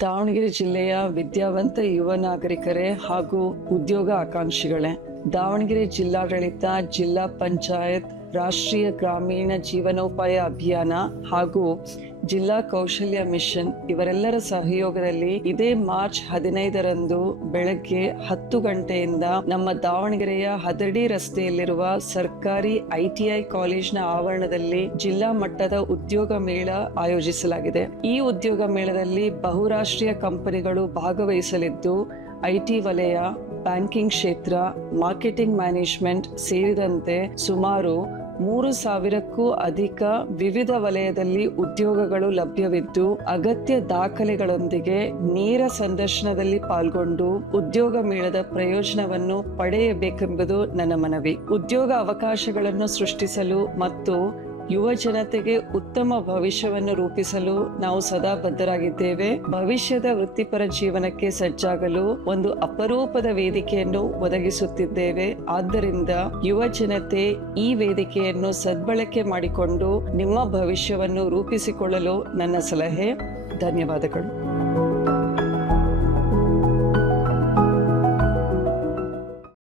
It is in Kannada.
ದಾವಣಗೆರೆ ಜಿಲ್ಲೆಯ ವಿದ್ಯಾವಂತ ಯುವ ನಾಗರಿಕರೇ ಹಾಗೂ ಉದ್ಯೋಗ ಆಕಾಂಕ್ಷಿಗಳೇ, ದಾವಣಗೆರೆ ಜಿಲ್ಲಾಡಳಿತ, ಜಿಲ್ಲಾ ಪಂಚಾಯತ್, ರಾಷ್ಟ್ರೀಯ ಗ್ರಾಮೀಣ ಜೀವನೋಪಾಯ ಅಭಿಯಾನ ಹಾಗೂ ಜಿಲ್ಲಾ ಕೌಶಲ್ಯ ಮಿಷನ್ ಇವರೆಲ್ಲರ ಸಹಯೋಗದಲ್ಲಿ ಇದೇ ಮಾರ್ಚ್ 15ರಂದು ಬೆಳಗ್ಗೆ 10 ಗಂಟೆಯಿಂದ ನಮ್ಮ ದಾವಣಗೆರೆಯ ಹದಡಿ ರಸ್ತೆಯಲ್ಲಿರುವ ಸರ್ಕಾರಿ ITI ಕಾಲೇಜಿನ ಆವರಣದಲ್ಲಿ ಜಿಲ್ಲಾ ಮಟ್ಟದ ಉದ್ಯೋಗ ಮೇಳ ಆಯೋಜಿಸಲಾಗಿದೆ. ಈ ಉದ್ಯೋಗ ಮೇಳದಲ್ಲಿ ಬಹುರಾಷ್ಟ್ರೀಯ ಕಂಪನಿಗಳು ಭಾಗವಹಿಸಲಿದ್ದು IT ವಲಯ, ಬ್ಯಾಂಕಿಂಗ್ ಕ್ಷೇತ್ರ, ಮಾರ್ಕೆಟಿಂಗ್ ಮ್ಯಾನೇಜ್ಮೆಂಟ್ ಸೇರಿದಂತೆ ಸುಮಾರು 3,000ಕ್ಕೂ ಅಧಿಕ ವಿವಿಧ ವಲಯದಲ್ಲಿ ಉದ್ಯೋಗಗಳು ಲಭ್ಯವಿದ್ದು, ಅಗತ್ಯ ದಾಖಲೆಗಳೊಂದಿಗೆ ನೇರ ಸಂದರ್ಶನದಲ್ಲಿ ಪಾಲ್ಗೊಂಡು ಉದ್ಯೋಗ ಮೇಳದ ಪ್ರಯೋಜನವನ್ನು ಪಡೆಯಬೇಕೆಂಬುದು ನನ್ನ ಮನವಿ. ಉದ್ಯೋಗ ಅವಕಾಶಗಳನ್ನು ಸೃಷ್ಟಿಸಲು ಮತ್ತು ಯುವ ಜನತೆಗೆ ಉತ್ತಮ ಭವಿಷ್ಯವನ್ನು ರೂಪಿಸಲು ನಾವು ಸದಾ ಬದ್ಧರಾಗಿದ್ದೇವೆ. ಭವಿಷ್ಯದ ವೃತ್ತಿಪರ ಜೀವನಕ್ಕೆ ಸಜ್ಜಾಗಲು ಒಂದು ಅಪರೂಪದ ವೇದಿಕೆಯನ್ನು ಒದಗಿಸುತ್ತಿದ್ದೇವೆ. ಆದ್ದರಿಂದ ಯುವ ಜನತೆ ಈ ವೇದಿಕೆಯನ್ನು ಸದ್ಬಳಕೆ ಮಾಡಿಕೊಂಡು ನಿಮ್ಮ ಭವಿಷ್ಯವನ್ನು ರೂಪಿಸಿಕೊಳ್ಳಲು ನನ್ನ ಸಲಹೆ. ಧನ್ಯವಾದಗಳು.